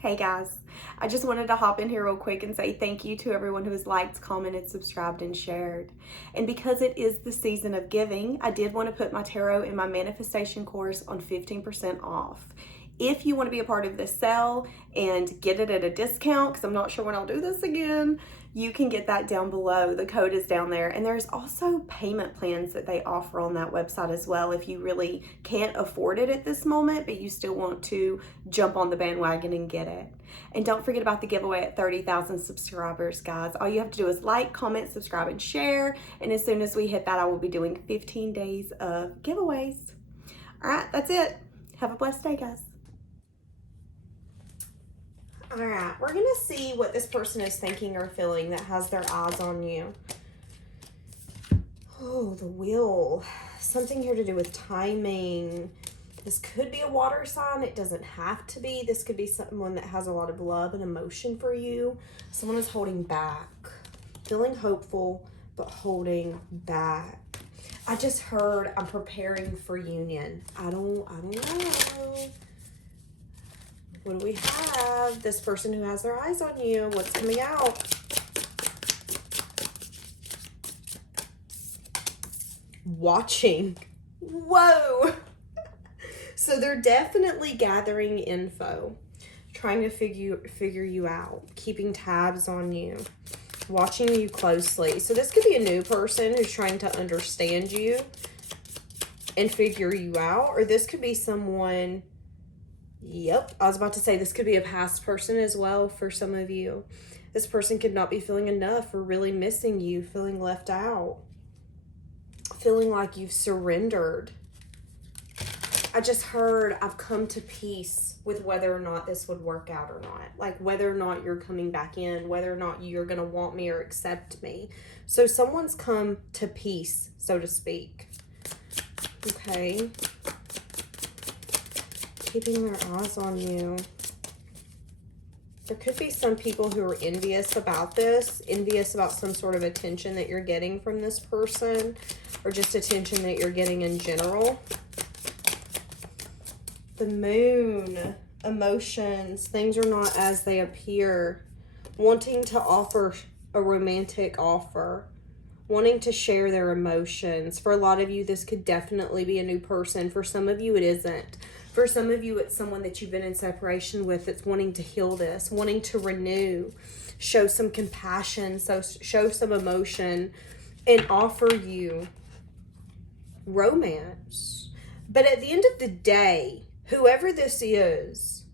Hey guys, I just wanted to hop in here real quick and say thank you to everyone who has liked, commented, subscribed, and shared. And because it is the season of giving, I did want to put my tarot and my manifestation course on 15% off. If you want to be a part of this sale and get it at a discount, because I'm not sure when I'll do this again, you can get that down below. The code is down there. And there's also payment plans that they offer on that website as well if you really can't afford it at this moment, but you still want to jump on the bandwagon and get it. And don't forget about the giveaway at 30,000 subscribers, guys. All you have to do is like, comment, subscribe, and share. And as soon as we hit that, I will be doing 15 days of giveaways. All right, that's it. Have a blessed day, guys. All right, we're going to see what this person is thinking or feeling that has their eyes on you. Oh, the wheel. Something here to do with timing. This could be a water sign. It doesn't have to be. This could be someone that has a lot of love and emotion for you. Someone is holding back. Feeling hopeful, but holding back. I just heard I'm preparing for union. I don't know. What do we have? This person who has their eyes on you. What's coming out? Watching. Whoa. So they're definitely gathering info, trying to figure you out, keeping tabs on you, watching you closely. So this could be a new person who's trying to understand you and figure you out, or this could be someone. Yep, I was about to say this could be a past person as well for some of you. This person could not be feeling enough or really missing you, feeling left out, feeling like you've surrendered. I just heard I've come to peace with whether or not this would work out or not. Like whether or not you're coming back in, whether or not you're going to want me or accept me. So someone's come to peace, so to speak. Okay. Keeping their eyes on you. There could be some people who are envious about this, envious about some sort of attention that you're getting from this person, or just attention that you're getting in general. The moon, emotions, things are not as they appear. Wanting to offer a romantic offer, wanting to share their emotions. For a lot of you, this could definitely be a new person. For some of you, it isn't. For some of you, it's someone that you've been in separation with that's wanting to heal this, wanting to renew, show some compassion, so show some emotion, and offer you romance. But at the end of the day, whoever this is,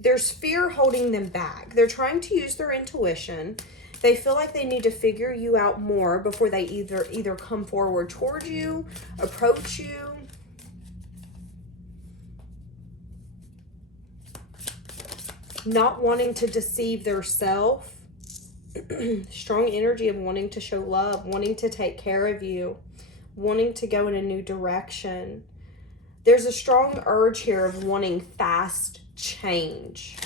there's fear holding them back. They're trying to use their intuition. They feel like they need to figure you out more before they either come forward toward you, approach you. Not wanting to deceive their self. Strong energy of wanting to show love, wanting to take care of you, wanting to go in a new direction. There's a strong urge here of wanting fast change.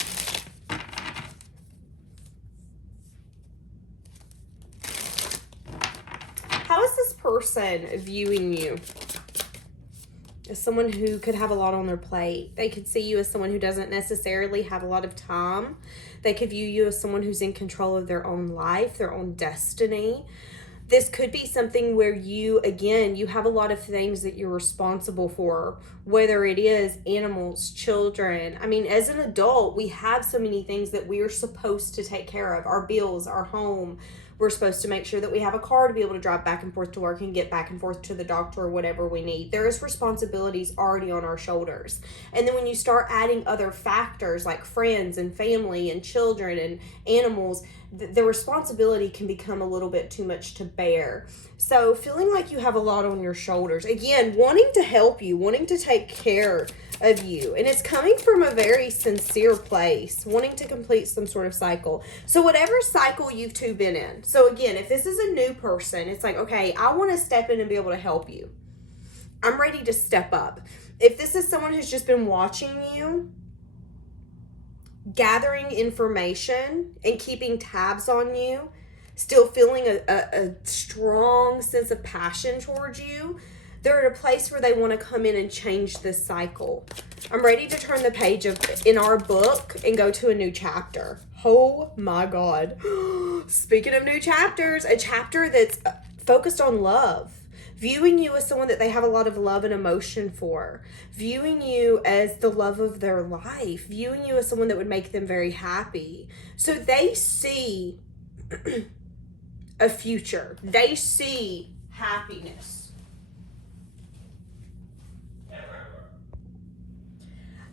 How is this person viewing you? As someone who could have a lot on their plate. They could see you as someone who doesn't necessarily have a lot of time. They could view you as someone who's in control of their own life, their own destiny. This could be something where you, again, you have a lot of things that you're responsible for, whether it is animals, children. I mean, as an adult, we have so many things that we are supposed to take care of. Our bills, our home. We're supposed to make sure that we have a car to be able to drive back and forth to work and get back and forth to the doctor or whatever we need. There is responsibilities already on our shoulders. And then when you start adding other factors like friends and family and children and animals, the responsibility can become a little bit too much to bear. So feeling like you have a lot on your shoulders. Again, wanting to help you, wanting to take care of you. And it's coming from a very sincere place, wanting to complete some sort of cycle. So whatever cycle you've two been in. So again, if this is a new person, it's like, okay, I want to step in and be able to help you. I'm ready to step up. If this is someone who's just been watching you, gathering information and keeping tabs on you, still feeling a strong sense of passion towards you, they're at a place where they want to come in and change this cycle. I'm ready to turn the page in our book and go to a new chapter. Oh my God. Speaking of new chapters, a chapter that's focused on love. Viewing you as someone that they have a lot of love and emotion for. Viewing you as the love of their life. Viewing you as someone that would make them very happy. So they see a future. They see happiness.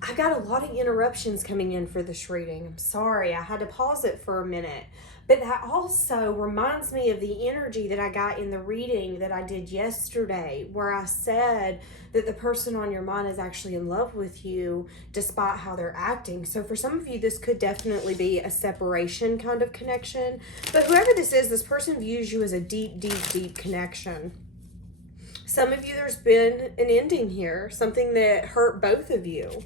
I got a lot of interruptions coming in for this reading. I'm sorry, I had to pause it for a minute. But that also reminds me of the energy that I got in the reading that I did yesterday, where I said that the person on your mind is actually in love with you despite how they're acting. So for some of you, this could definitely be a separation kind of connection. But whoever this is, this person views you as a deep, deep, deep connection. Some of you, there's been an ending here, something that hurt both of you.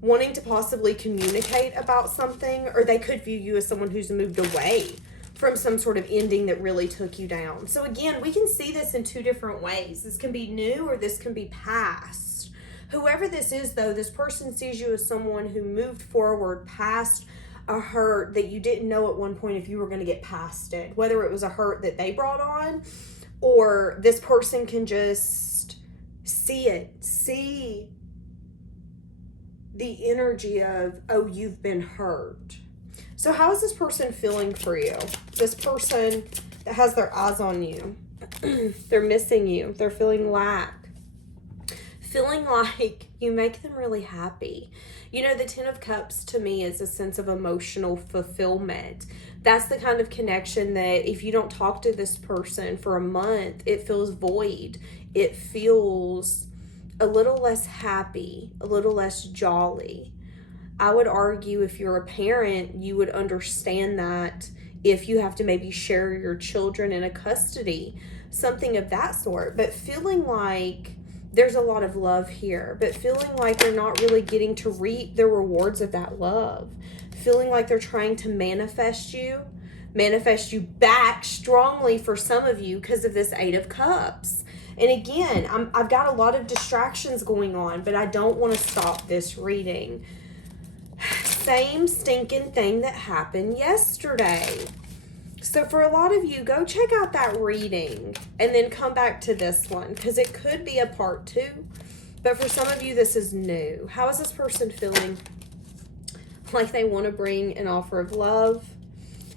Wanting to possibly communicate about something, or they could view you as someone who's moved away from some sort of ending that really took you down. So again, we can see this in two different ways. This can be new or this can be past. Whoever this is, though, this person sees you as someone who moved forward past a hurt that you didn't know at one point if you were going to get past it. Whether it was a hurt that they brought on, or this person can just see the energy of, oh, you've been hurt. So how is this person feeling for you? This person that has their eyes on you. They're missing you. They're feeling lack. Feeling like you make them really happy. You know, the Ten of Cups to me is a sense of emotional fulfillment. That's the kind of connection that if you don't talk to this person for a month, it feels void. It feels a little less happy, a little less jolly. I would argue if you're a parent, you would understand that if you have to maybe share your children in a custody, something of that sort. But feeling like there's a lot of love here, but feeling like they're not really getting to reap the rewards of that love. Feeling like they're trying to manifest you back strongly for some of you because of this Eight of Cups. And again, I've got a lot of distractions going on, but I don't want to stop this reading. Same stinking thing that happened yesterday. So for a lot of you, go check out that reading and then come back to this one because it could be a part 2. But for some of you, this is new. How is this person feeling? Like they want to bring an offer of love,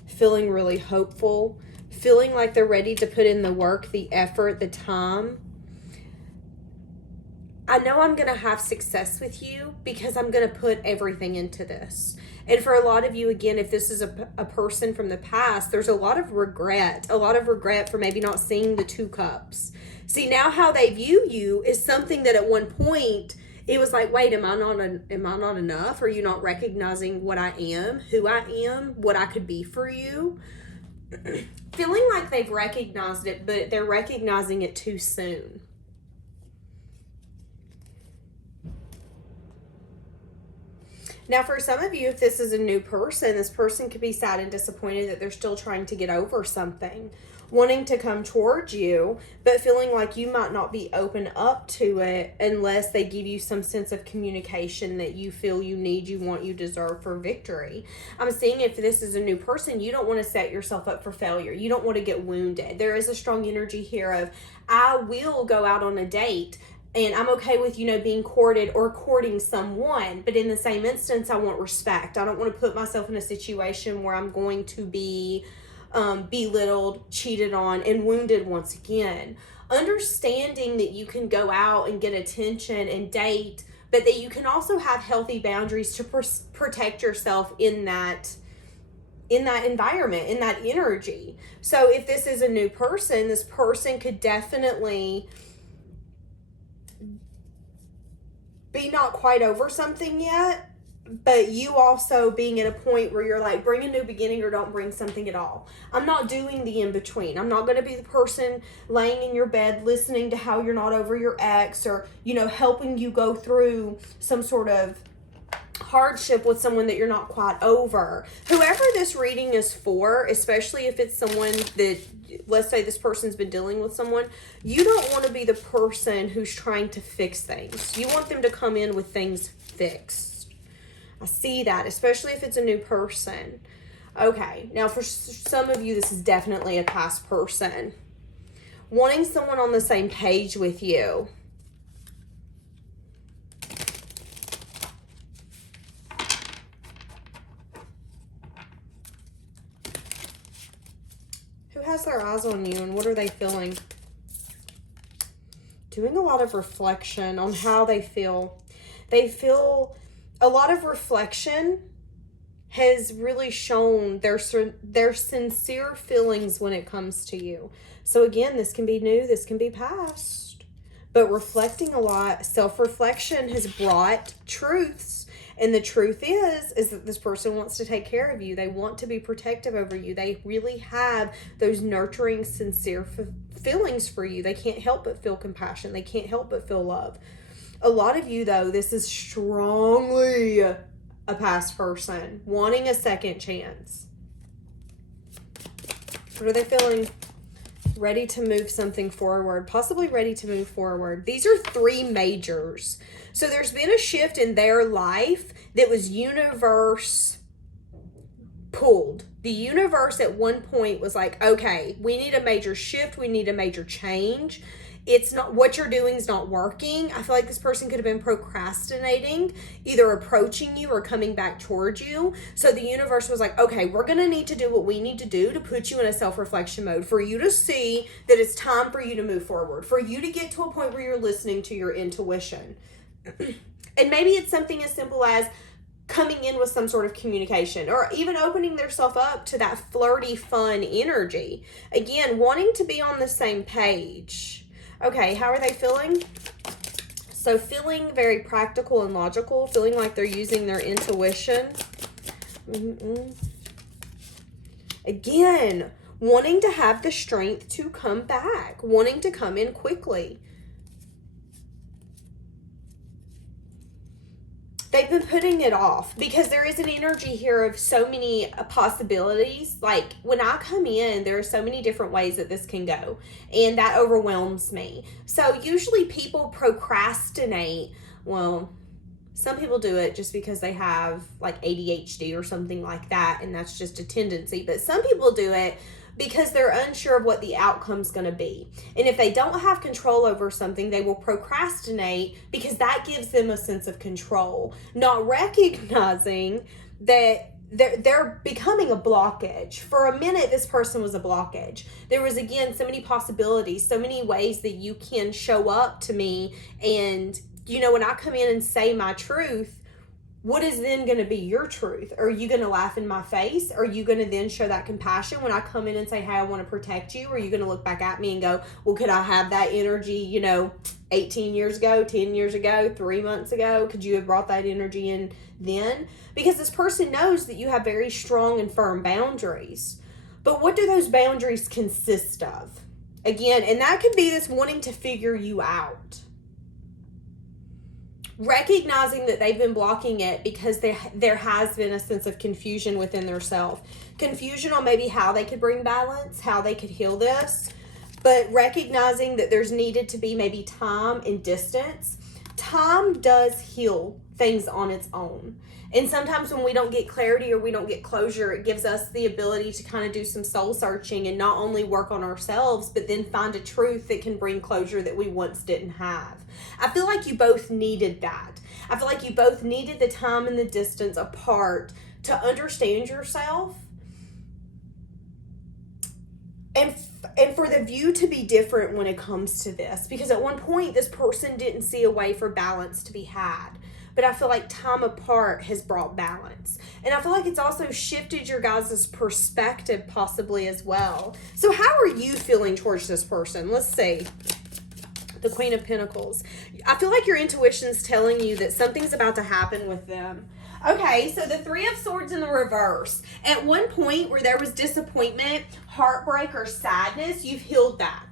feeling really hopeful, feeling like they're ready to put in the work, the effort, the time. I know I'm going to have success with you because I'm going to put everything into this. And for a lot of you, again, if this is a person from the past, there's a lot of regret for maybe not seeing the 2 cups. See, now how they view you is something that at one point it was like, wait, am I not enough? Are you not recognizing what I am, who I am, what I could be for you? Feeling like they've recognized it, but they're recognizing it too soon. Now, for some of you, if this is a new person, this person could be sad and disappointed that they're still trying to get over something, wanting to come towards you, but feeling like you might not be open up to it unless they give you some sense of communication that you feel you need, you want, you deserve for victory. I'm seeing if this is a new person, you don't want to set yourself up for failure. You don't want to get wounded. There is a strong energy here of, I will go out on a date and I'm okay with, being courted or courting someone. But in the same instance, I want respect. I don't want to put myself in a situation where I'm going to be belittled, cheated on, and wounded once again. Understanding that you can go out and get attention and date, but that you can also have healthy boundaries to protect yourself in that environment, in that energy. So if this is a new person, this person could definitely be not quite over something yet, but you also being at a point where you're like, bring a new beginning or don't bring something at all. I'm not doing the in-between. I'm not going to be the person laying in your bed listening to how you're not over your ex or, helping you go through some sort of hardship with someone that you're not quite over. Whoever this reading is for, especially if it's someone that, let's say this person's been dealing with someone, you don't want to be the person who's trying to fix things. You want them to come in with things fixed. I see that, especially if it's a new person. Okay, now for some of you, this is definitely a past person. Wanting someone on the same page with you. Who has their eyes on you and what are they feeling? Doing a lot of reflection on how they feel. They feel a lot of reflection has really shown their sincere feelings when it comes to you. So again, this can be new, this can be past. But reflecting a lot, self-reflection has brought truths. And the truth is that this person wants to take care of you. They want to be protective over you. They really have those nurturing, sincere feelings for you. They can't help but feel compassion. They can't help but feel love. A lot of you, though, this is strongly a past person wanting a second chance. What are they feeling? Ready to move something forward, possibly ready to move forward. These are three majors. So there's been a shift in their life that was universe pulled. The universe at one point was like, okay, we need a major shift. We need a major change. It's not, what you're doing is not working. I feel like this person could have been procrastinating, either approaching you or coming back towards you. So the universe was like, okay, we're going to need to do what we need to do to put you in a self-reflection mode, for you to see that it's time for you to move forward, for you to get to a point where you're listening to your intuition. And maybe it's something as simple as coming in with some sort of communication, or even opening themselves up to that flirty, fun energy. Again, wanting to be on the same page. Okay, how are they feeling? So feeling very practical and logical, feeling like they're using their intuition. Again, wanting to have the strength to come back, wanting to come in quickly. They've been putting it off because there is an energy here of so many possibilities. Like when I come in, there are so many different ways that this can go, and that overwhelms me. So usually people procrastinate. Well, some people do it just because they have like ADHD or something like that, and that's just a tendency. But some people do it because they're unsure of what the outcome's going to be. And if they don't have control over something, they will procrastinate because that gives them a sense of control, not recognizing that they're becoming a blockage. For a minute, this person was a blockage. There was, again, so many possibilities, so many ways that you can show up to me. And, you know, when I come in and say my truth, what is then going to be your truth? Are you going to laugh in my face? Are you going to then show that compassion when I come in and say, hey, I want to protect you? Or are you going to look back at me and go, well, could I have that energy, you know, 18 years ago, 10 years ago, 3 months ago? Could you have brought that energy in then? Because this person knows that you have very strong and firm boundaries. But what do those boundaries consist of? Again, and that could be this wanting to figure you out. Recognizing that they've been blocking it because there has been a sense of confusion within their self. Confusion on maybe how they could bring balance, how they could heal this. But recognizing that there's needed to be maybe time and distance. Time does heal things on its own. And sometimes when we don't get clarity or we don't get closure, it gives us the ability to kind of do some soul searching and not only work on ourselves, but then find a truth that can bring closure that we once didn't have. I feel like you both needed that. I feel like you both needed the time and the distance apart to understand yourself. And for the view to be different when it comes to this. Because at one point, this person didn't see a way for balance to be had. But I feel like time apart has brought balance. And I feel like it's also shifted your guys' perspective possibly as well. So how are you feeling towards this person? Let's see. The Queen of Pentacles. I feel like your intuition's telling you that something's about to happen with them. Okay, so the Three of Swords in the reverse. At one point where there was disappointment, heartbreak, or sadness, you've healed that.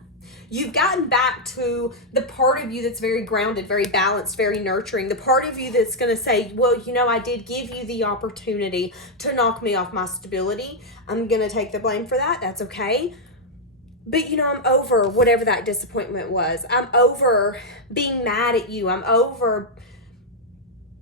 You've gotten back to the part of you that's very grounded, very balanced, very nurturing. The part of you that's going to say, well, you know, I did give you the opportunity to knock me off my stability. I'm going to take the blame for that. That's okay. But, you know, I'm over whatever that disappointment was. I'm over being mad at you.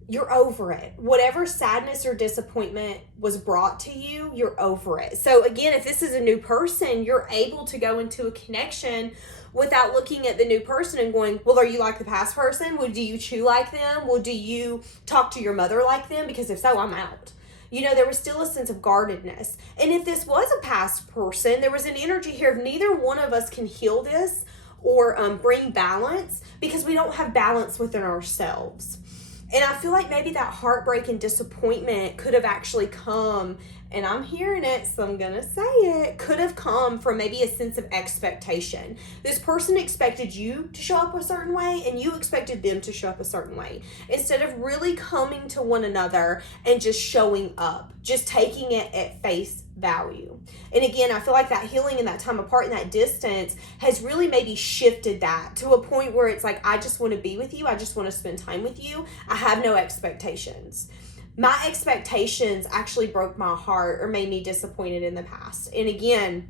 You're over it. Whatever sadness or disappointment was brought to you, you're over it. So again, if this is a new person, you're able to go into a connection without looking at the new person and going, well, are you like the past person? Well, do you chew like them? Well, do you talk to your mother like them? Because if so, I'm out. You know, there was still a sense of guardedness. And if this was a past person, there was an energy here of neither one of us can heal this or bring balance because we don't have balance within ourselves. And I feel like maybe that heartbreak and disappointment could have actually come, and I'm hearing it, so I'm going to say it, could have come from maybe a sense of expectation. This person expected you to show up a certain way, and you expected them to show up a certain way. Instead of really coming to one another and just showing up, just taking it at face value. And again, I feel like that healing and that time apart and that distance has really maybe shifted that to a point where it's like, I just want to be with you. I just want to spend time with you. I have no expectations. My expectations actually broke my heart or made me disappointed in the past. And again,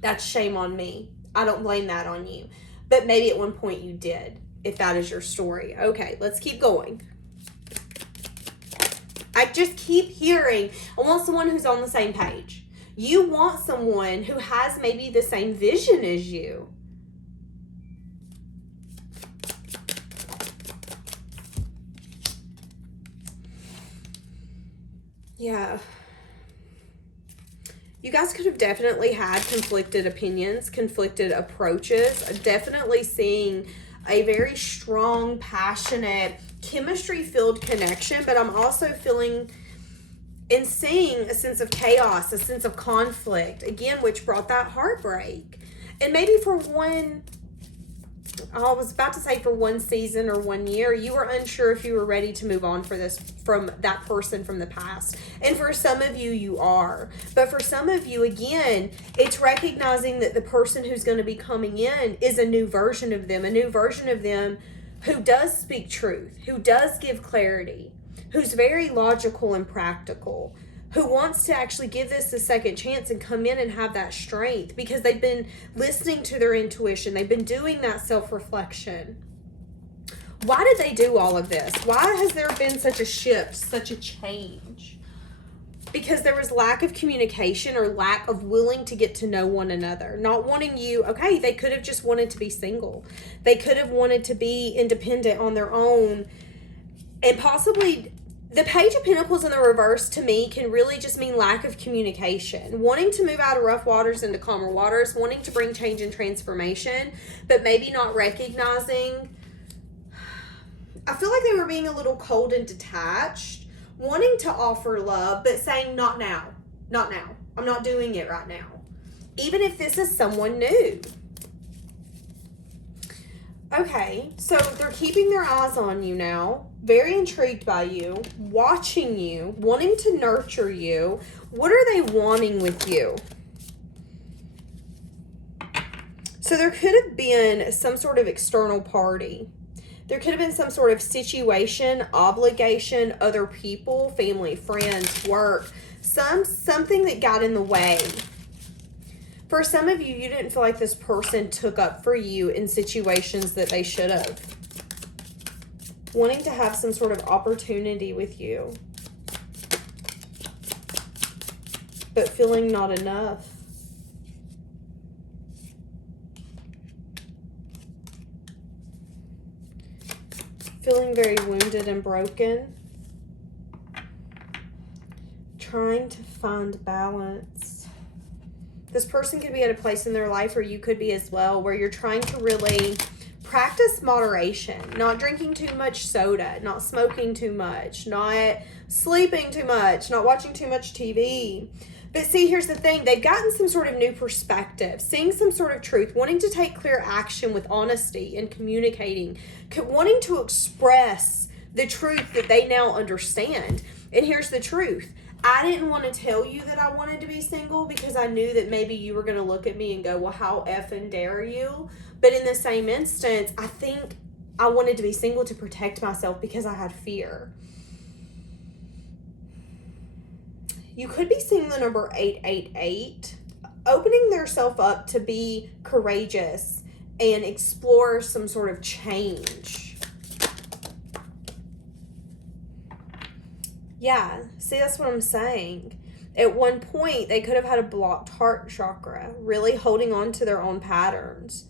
that's shame on me. I don't blame that on you. But maybe at one point you did, if that is your story. Okay, let's keep going. I just keep hearing, I want someone who's on the same page. You want someone who has maybe the same vision as you. Yeah. You guys could have definitely had conflicted opinions, conflicted approaches. I'm definitely seeing a very strong, passionate, chemistry-filled connection, but I'm also feeling and seeing a sense of chaos, a sense of conflict, again, which brought that heartbreak. And maybe for one, I was about to say for one season or 1 year, you were unsure if you were ready to move on from that person from the past. And for some of you, you are. But for some of you, again, it's recognizing that the person who's going to be coming in is a new version of them who does speak truth, who does give clarity, who's very logical and practical, who wants to actually give this a second chance and come in and have that strength because they've been listening to their intuition. They've been doing that self-reflection. Why did they do all of this? Why has there been such a shift, such a change? Because there was lack of communication or lack of willing to get to know one another. Not wanting you, okay, they could have just wanted to be single. They could have wanted to be independent on their own. And possibly the Page of Pentacles in the reverse to me can really just mean lack of communication. Wanting to move out of rough waters into calmer waters, wanting to bring change and transformation, but maybe not recognizing. I feel like they were being a little cold and detached, wanting to offer love, but saying not now, not now. I'm not doing it right now. Even if this is someone new. Okay, so they're keeping their eyes on you now, very intrigued by you, watching you, wanting to nurture you. What are they wanting with you? So there could have been some sort of external party. There could have been some sort of situation, obligation, other people, family, friends, work, something that got in the way. For some of you, you didn't feel like this person took up for you in situations that they should have. Wanting to have some sort of opportunity with you, but feeling not enough. Feeling very wounded and broken. Trying to find balance. This person could be at a place in their life, or you could be as well, where you're trying to really practice moderation, not drinking too much soda, not smoking too much, not sleeping too much, not watching too much TV. But see, here's the thing. They've gotten some sort of new perspective, seeing some sort of truth, wanting to take clear action with honesty and communicating, wanting to express the truth that they now understand. And here's the truth. I didn't want to tell you that I wanted to be single because I knew that maybe you were going to look at me and go, well, how effing dare you? But in the same instance, I think I wanted to be single to protect myself because I had fear. You could be seeing the number 888, opening themselves up to be courageous and explore some sort of change. Yeah, see, that's what I'm saying. At one point, they could have had a blocked heart chakra, really holding on to their own patterns,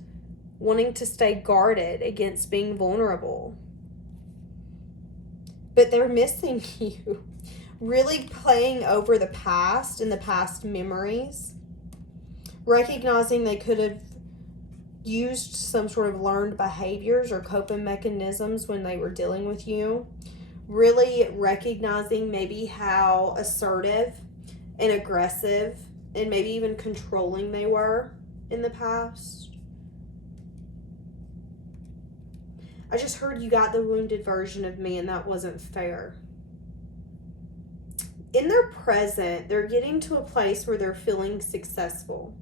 wanting to stay guarded against being vulnerable. But they're missing you. Really playing over the past and the past memories. Recognizing they could have used some sort of learned behaviors or coping mechanisms when they were dealing with you. Really recognizing maybe how assertive and aggressive and maybe even controlling they were in the past. I just heard you got the wounded version of me and that wasn't fair. In their present, they're getting to a place where they're feeling successful.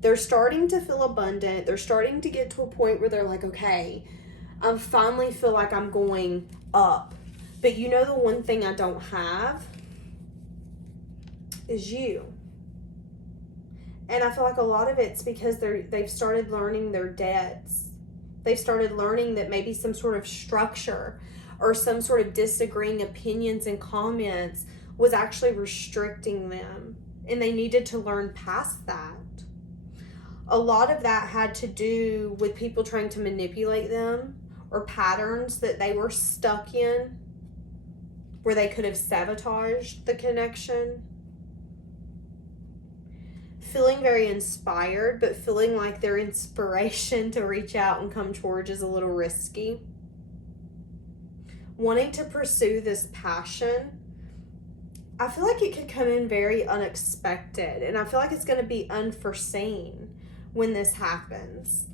They're starting to feel abundant. They're starting to get to a point where they're like, okay, I finally feel like I'm going up. But you know the one thing I don't have is you. And I feel like a lot of it's because they've started learning their debts. They've started learning that maybe some sort of structure or some sort of disagreeing opinions and comments was actually restricting them. And they needed to learn past that. A lot of that had to do with people trying to manipulate them or patterns that they were stuck in where they could have sabotaged the connection. Feeling very inspired, but feeling like their inspiration to reach out and come towards is a little risky. Wanting to pursue this passion, I feel like it could come in very unexpected, and I feel like it's going to be unforeseen when this happens.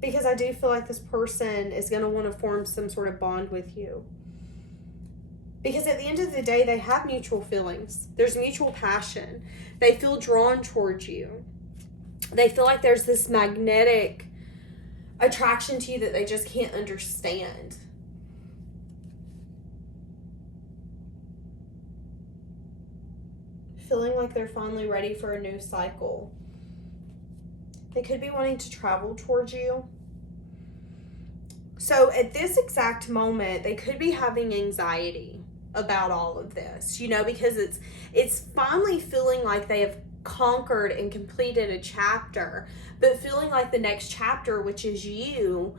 Because I do feel like this person is going to want to form some sort of bond with you. Because at the end of the day, they have mutual feelings. There's mutual passion. They feel drawn towards you. They feel like there's this magnetic attraction to you that they just can't understand. Feeling like they're finally ready for a new cycle. They could be wanting to travel towards you. So at this exact moment, they could be having anxiety about all of this, you know, because it's finally feeling like they have conquered and completed a chapter, but feeling like the next chapter, which is you,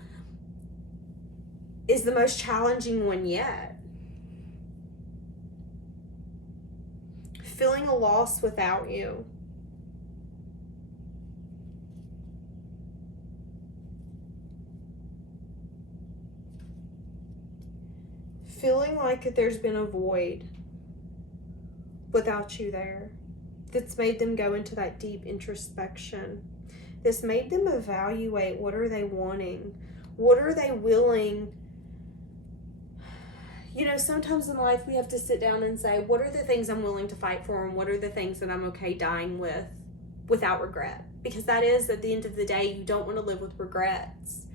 is the most challenging one yet. Feeling a loss without you. Feeling like there's been a void without you there. That's made them go into that deep introspection. This made them evaluate, what are they wanting? What are they willing? You know, sometimes in life we have to sit down and say, what are the things I'm willing to fight for, and what are the things that I'm okay dying with without regret? Because that is, at the end of the day, you don't want to live with regrets.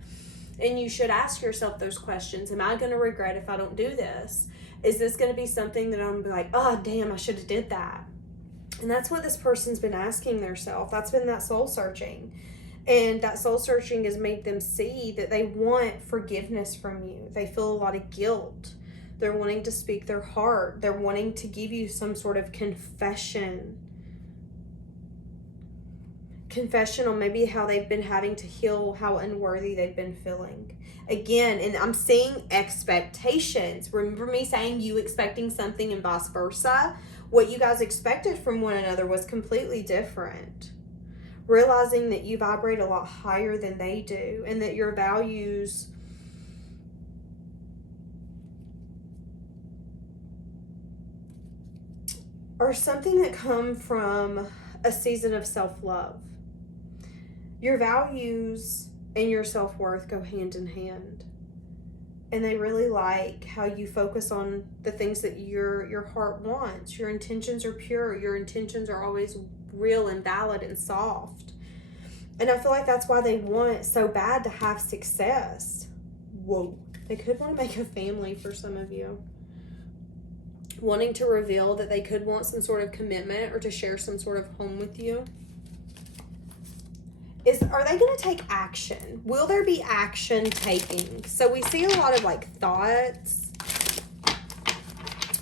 And you should ask yourself those questions. Am I going to regret if I don't do this? Is this going to be something that I'm going to be like, oh, damn, I should have did that? And that's what this person's been asking themselves. That's been that soul searching. And that soul searching has made them see that they want forgiveness from you. They feel a lot of guilt. They're wanting to speak their heart. They're wanting to give you some sort of confession on maybe how they've been having to heal, how unworthy they've been feeling. Again, and I'm seeing expectations. Remember me saying you expecting something and vice versa? What you guys expected from one another was completely different. Realizing that you vibrate a lot higher than they do, and that your values are something that come from a season of self-love. Your values and your self-worth go hand in hand. And they really like how you focus on the things that your heart wants. Your intentions are pure. Your intentions are always real and valid and soft. And I feel like that's why they want so bad to have success. Whoa. They could want to make a family for some of you. Wanting to reveal that they could want some sort of commitment or to share some sort of home with you. Are they going to take action? Will there be action taking? So we see a lot of like thoughts.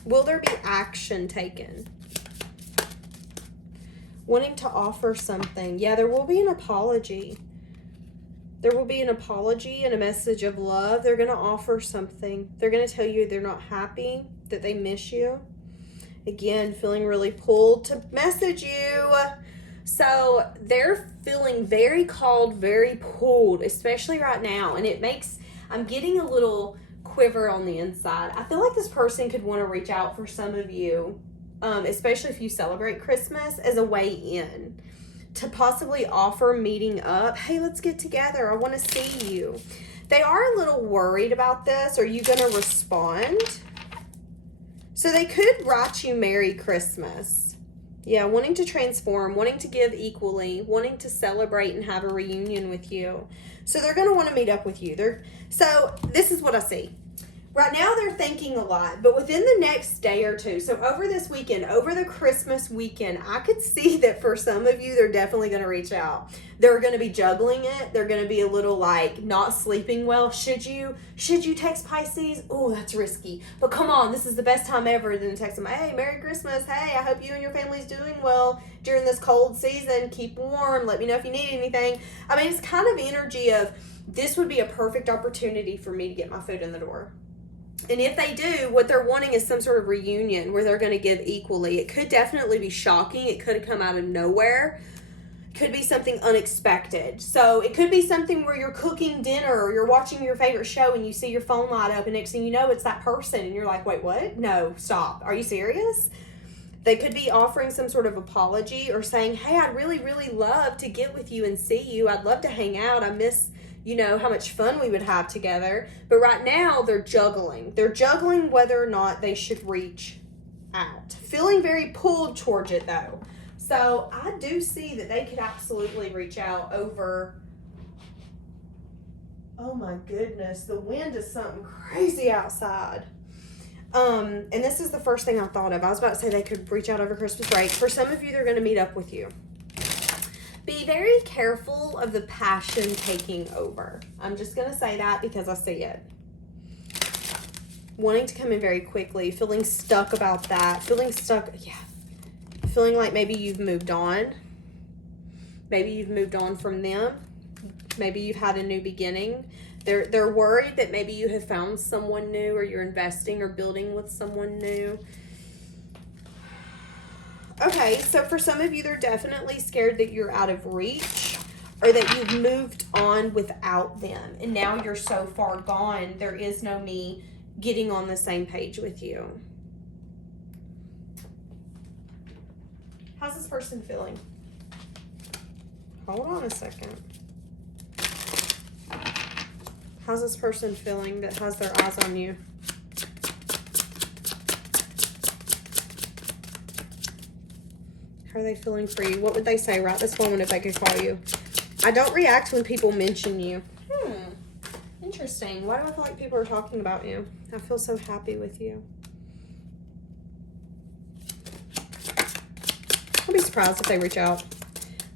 Will there be action taken? Wanting to offer something. Yeah, there will be an apology. There will be an apology and a message of love. They're going to offer something. They're going to tell you they're not happy, that they miss you. Again, feeling really pulled to message you. So they're feeling very called, very pulled, especially right now. And I'm getting a little quiver on the inside. I feel like this person could want to reach out for some of you, especially if you celebrate Christmas, as a way in. To possibly offer meeting up. Hey, let's get together. I want to see you. They are a little worried about this. Are you going to respond? So they could write you Merry Christmas. Yeah, wanting to transform, wanting to give equally, wanting to celebrate and have a reunion with you. So they're going to want to meet up with you. So this is what I see. Right now they're thinking a lot, but within the next day or two, so over this weekend, over the Christmas weekend, I could see that for some of you, they're definitely going to reach out. They're going to be juggling it. They're going to be a little like not sleeping well. Should you text Pisces? Oh, that's risky. But come on, this is the best time ever. Then text them, hey, Merry Christmas. Hey, I hope you and your family's doing well during this cold season. Keep warm. Let me know if you need anything. I mean, it's kind of energy of this would be a perfect opportunity for me to get my foot in the door. And if they do, what they're wanting is some sort of reunion where they're going to give equally. It could definitely be shocking. It could have come out of nowhere. Could be something unexpected. So it could be something where you're cooking dinner or you're watching your favorite show and you see your phone light up and next thing you know, it's that person. And you're like, wait, what? No, stop. Are you serious? They could be offering some sort of apology or saying, hey, I'd really, really love to get with you and see you. I'd love to hang out. I miss how much fun we would have together. But right now, they're juggling. They're juggling whether or not they should reach out. Feeling very pulled towards it, though. So I do see that they could absolutely reach out over... Oh, my goodness. The wind is something crazy outside. And this is the first thing I thought of. I was about to say they could reach out over Christmas break. For some of you, they're going to meet up with you. Be very careful of the passion taking over. I'm just going to say that because I see it. Wanting to come in very quickly. Feeling stuck about that. Feeling stuck. Yeah. Feeling like maybe you've moved on. Maybe you've moved on from them. Maybe you've had a new beginning. They're worried that maybe you have found someone new or you're investing or building with someone new. Okay, so for some of you, they're definitely scared that you're out of reach or that you've moved on without them. And now you're so far gone, there is no me getting on the same page with you. How's this person feeling? Hold on a second. How's this person feeling that has their eyes on you? How are they feeling for you? What would they say right this moment if I could call you? I don't react when people mention you. Interesting. Why do I feel like people are talking about you? I feel so happy with you. I'll be surprised if they reach out.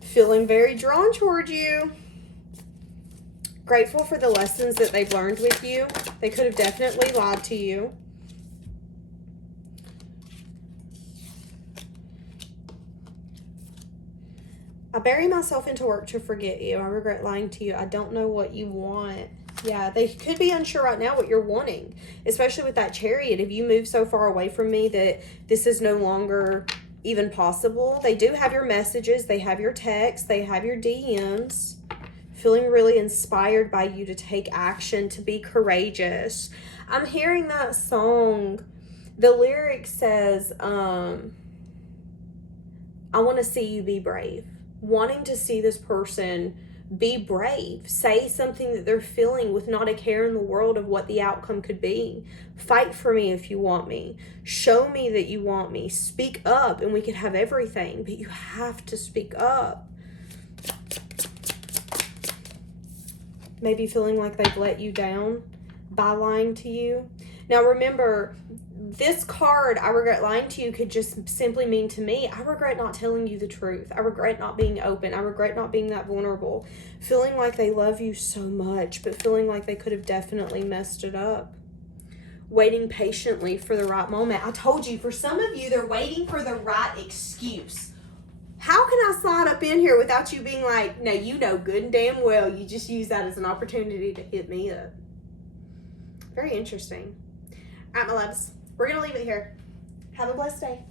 Feeling very drawn toward you. Grateful for the lessons that they've learned with you. They could have definitely lied to you. I bury myself into work to forget you. I regret lying to you. I don't know what you want. Yeah, they could be unsure right now what you're wanting, especially with that Chariot. If you move so far away from me that this is no longer even possible. They do have your messages. They have your texts. They have your DMs. Feeling really inspired by you to take action, to be courageous. I'm hearing that song. The lyric says, I want to see you be brave. Wanting to see this person Be brave. Say something that they're feeling with not a care in the world of what the outcome could be. Fight for me if you want me. Show me that you want me. Speak up and we could have everything, but you have to speak up. Maybe feeling like they've let you down by lying to you. Now remember, this card, I regret lying to you, could just simply mean to me, I regret not telling you the truth. I regret not being open. I regret not being that vulnerable. Feeling like they love you so much, but feeling like they could have definitely messed it up. Waiting patiently for the right moment. I told you, for some of you, they're waiting for the right excuse. How can I slide up in here without you being like, no, you know good and damn well you just use that as an opportunity to hit me up. Very interesting. All right, my loves. We're going to leave it here. Have a blessed day.